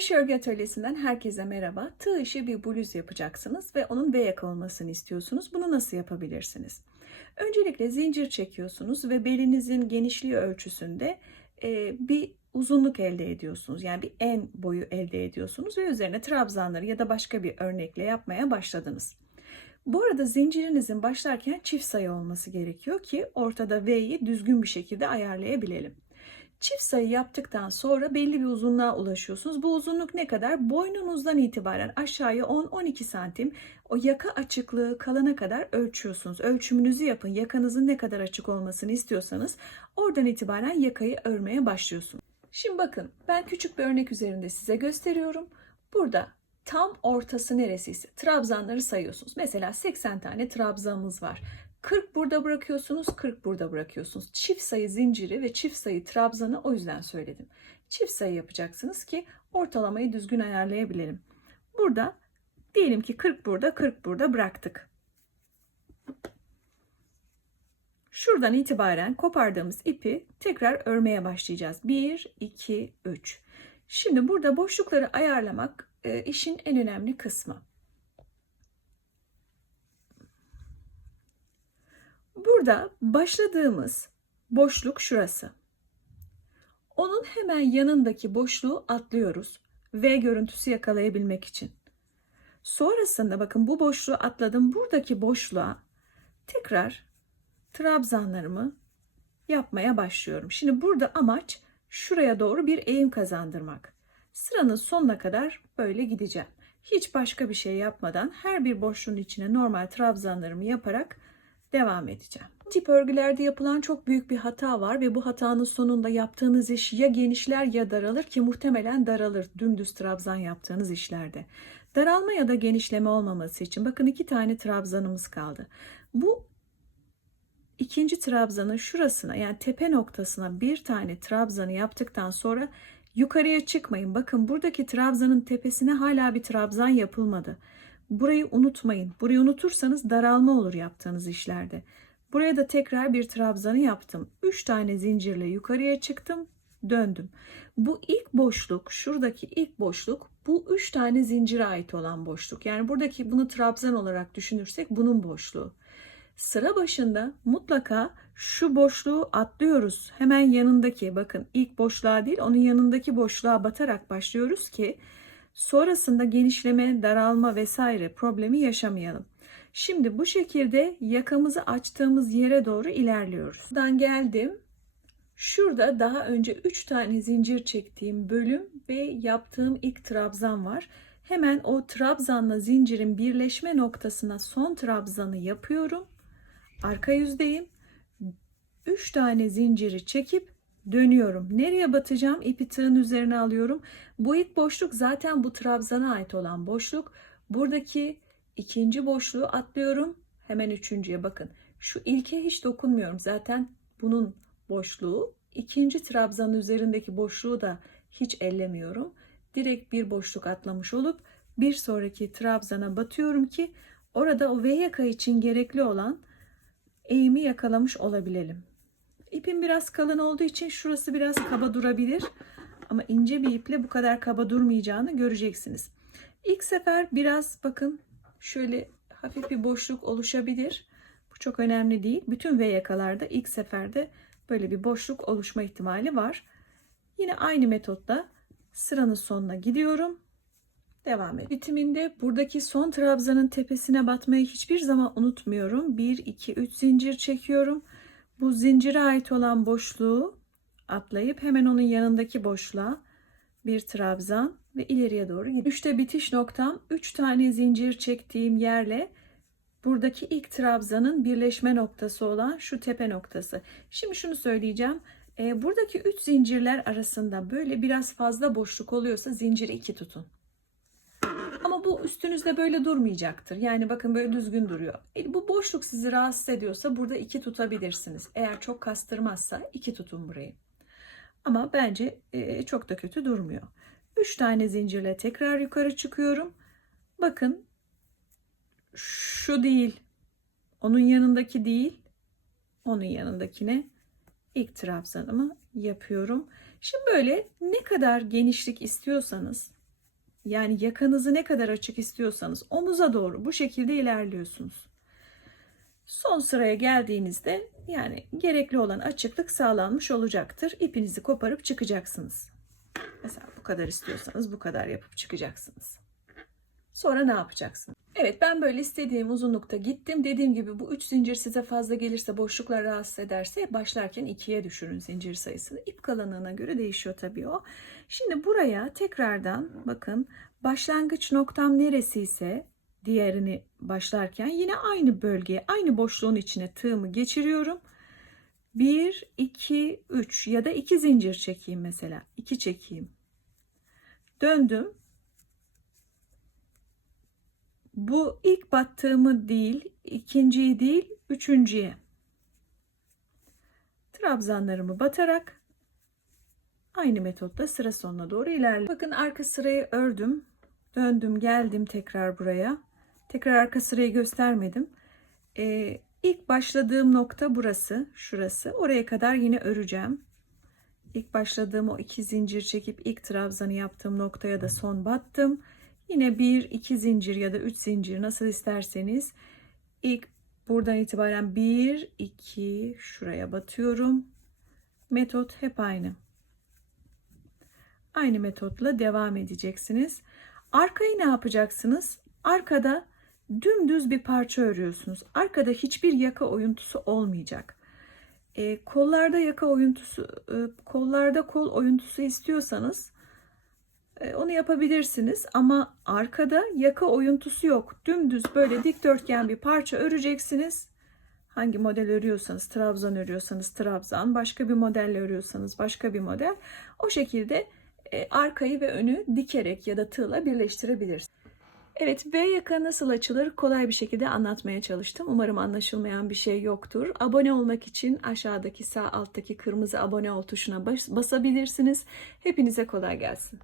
Kreş örgü atölyesinden herkese merhaba. Tığ işi bir bluz yapacaksınız ve onun V yaka olmasını istiyorsunuz. Bunu nasıl yapabilirsiniz? Öncelikle zincir çekiyorsunuz ve belinizin genişliği ölçüsünde e, bir uzunluk elde ediyorsunuz. Yani bir en boyu elde ediyorsunuz ve üzerine trabzanları ya da başka bir örnekle yapmaya başladınız. Bu arada zincirinizin başlarken çift sayı olması gerekiyor ki ortada V'yi düzgün bir şekilde ayarlayabilelim. Çift sayı yaptıktan sonra belli bir uzunluğa ulaşıyorsunuz. Bu uzunluk ne kadar? Boynunuzdan itibaren aşağıya 10-12 santim o yaka açıklığı kalana kadar ölçüyorsunuz. Ölçümünüzü yapın. Yakanızın ne kadar açık olmasını istiyorsanız oradan itibaren yakayı örmeye başlıyorsunuz. Şimdi bakın ben küçük bir örnek üzerinde size gösteriyorum. Burada tam ortası neresiyse trabzanları sayıyorsunuz. Mesela 80 tane trabzanımız var. 40 burada bırakıyorsunuz, 40 burada bırakıyorsunuz. Çift sayı zinciri ve çift sayı trabzanı o yüzden söyledim. Çift sayı yapacaksınız ki ortalamayı düzgün ayarlayabilelim. Burada diyelim ki 40 burada, 40 burada bıraktık. Şuradan itibaren kopardığımız ipi tekrar örmeye başlayacağız. 1, 2, 3. Şimdi burada boşlukları ayarlamak e, işin en önemli kısmı. Burada başladığımız boşluk şurası. Onun hemen yanındaki boşluğu atlıyoruz. V görüntüsü yakalayabilmek için. Sonrasında bakın bu boşluğu atladım. Buradaki boşluğa tekrar trabzanlarımı yapmaya başlıyorum. Şimdi burada amaç şuraya doğru bir eğim kazandırmak. Sıranın sonuna kadar böyle gideceğim. Hiç başka bir şey yapmadan her bir boşluğun içine normal trabzanlarımı yaparak devam edeceğim. Bu tip örgülerde yapılan çok büyük bir hata var ve bu hatanın sonunda yaptığınız iş ya genişler ya daralır ki muhtemelen daralır dümdüz trabzan yaptığınız işlerde. Daralma ya da genişleme olmaması için bakın iki tane trabzanımız kaldı. Bu ikinci trabzanın şurasına yani tepe noktasına bir tane trabzanı yaptıktan sonra yukarıya çıkmayın. Bakın buradaki trabzanın tepesine hala bir trabzan yapılmadı. Burayı unutmayın. Burayı unutursanız daralma olur yaptığınız işlerde. Buraya da tekrar bir trabzanı yaptım. 3 tane zincirle yukarıya çıktım, döndüm. Bu ilk boşluk, şuradaki ilk boşluk bu 3 tane zincire ait olan boşluk. Yani buradaki bunu trabzan olarak düşünürsek bunun boşluğu. Sıra başında mutlaka şu boşluğu atlıyoruz. Hemen yanındaki bakın ilk boşluğa değil onun yanındaki boşluğa batarak başlıyoruz ki sonrasında genişleme, daralma vesaire problemi yaşamayalım. Şimdi bu şekilde yakamızı açtığımız yere doğru ilerliyoruz. Buradan geldim. Şurada daha önce 3 tane zincir çektiğim bölüm ve yaptığım ilk trabzan var. Hemen o trabzanla zincirin birleşme noktasına son trabzanı yapıyorum. Arka yüzdeyim. 3 tane zinciri çekip dönüyorum. Nereye batacağım? İpi tığın üzerine alıyorum. Bu ilk boşluk zaten bu trabzana ait olan boşluk. Buradaki ikinci boşluğu atlıyorum. Hemen üçüncüye bakın. Şu ilke hiç dokunmuyorum. Zaten bunun boşluğu. İkinci trabzanın üzerindeki boşluğu da hiç ellemiyorum. Direkt bir boşluk atlamış olup bir sonraki trabzana batıyorum ki orada o V yaka için gerekli olan eğimi yakalamış olabilelim. İpim biraz kalın olduğu için şurası biraz kaba durabilir. Ama ince bir iple bu kadar kaba durmayacağını göreceksiniz. İlk sefer biraz bakın şöyle hafif bir boşluk oluşabilir. Bu çok önemli değil. Bütün V yakalarda ilk seferde böyle bir boşluk oluşma ihtimali var. Yine aynı metotla sıranın sonuna gidiyorum. Devam et. Bitiminde buradaki son trabzanın tepesine batmayı hiçbir zaman unutmuyorum. 1, 2, 3 zincir çekiyorum. Bu zincire ait olan boşluğu atlayıp hemen onun yanındaki boşluğa bir trabzan ve ileriye doğru gidiyorum. Üçte bitiş noktam 3 üç tane zincir çektiğim yerle buradaki ilk trabzanın birleşme noktası olan şu tepe noktası. Şimdi şunu söyleyeceğim. E, buradaki 3 zincirler arasında böyle biraz fazla boşluk oluyorsa zinciri 2 tutun. Bu üstünüzde böyle durmayacaktır. Yani bakın böyle düzgün duruyor. E, bu boşluk sizi rahatsız ediyorsa burada iki tutabilirsiniz. Eğer çok kastırmazsa iki tutun burayı. Ama bence e, çok da kötü durmuyor. 3 tane zincirle tekrar yukarı çıkıyorum. Bakın şu değil. Onun yanındaki değil. Onun yanındakine ilk trabzanımı yapıyorum. Şimdi böyle ne kadar genişlik istiyorsanız Yani yakanızı ne kadar açık istiyorsanız omuza doğru bu şekilde ilerliyorsunuz. Son sıraya geldiğinizde yani gerekli olan açıklık sağlanmış olacaktır. İpinizi koparıp çıkacaksınız. Mesela bu kadar istiyorsanız bu kadar yapıp çıkacaksınız. Sonra ne yapacaksınız? Evet ben böyle istediğim uzunlukta gittim. Dediğim gibi bu 3 zincir size fazla gelirse boşluklar rahatsız ederse başlarken 2'ye düşürün zincir sayısını. İp kalınlığına göre değişiyor tabii o. Şimdi buraya tekrardan bakın başlangıç noktam neresi ise diğerini başlarken yine aynı bölgeye aynı boşluğun içine tığımı geçiriyorum. 1, 2, 3 ya da 2 zincir çekeyim mesela. 2 çekeyim. Döndüm. Bu ilk battığımı değil, ikinciyi değil, üçüncüye. Trabzanlarımı batarak aynı metotla sıra sonuna doğru ilerliyorum. Bakın arka sırayı ördüm. Döndüm, geldim tekrar buraya. Tekrar arka sırayı göstermedim. Ee, ilk başladığım nokta burası, şurası. Oraya kadar yine öreceğim. İlk başladığım o iki zincir çekip ilk trabzanı yaptığım noktaya da son battım. Yine bir, iki zincir ya da üç zincir nasıl isterseniz ilk buradan itibaren bir, iki şuraya batıyorum. Metot hep aynı. Aynı metotla devam edeceksiniz. Arkayı ne yapacaksınız? Arkada dümdüz bir parça örüyorsunuz. Arkada hiçbir yaka oyuntusu olmayacak. E, kollarda yaka oyuntusu, e, kollarda kol oyuntusu istiyorsanız onu yapabilirsiniz. Ama arkada yaka oyuntusu yok. Dümdüz böyle dikdörtgen bir parça öreceksiniz. Hangi model örüyorsanız, trabzan örüyorsanız trabzan, başka bir modelle örüyorsanız başka bir model. O şekilde e, arkayı ve önü dikerek ya da tığla birleştirebilirsiniz. Evet V yaka nasıl açılır kolay bir şekilde anlatmaya çalıştım. Umarım anlaşılmayan bir şey yoktur. Abone olmak için aşağıdaki sağ alttaki kırmızı abone ol tuşuna bas basabilirsiniz. Hepinize kolay gelsin.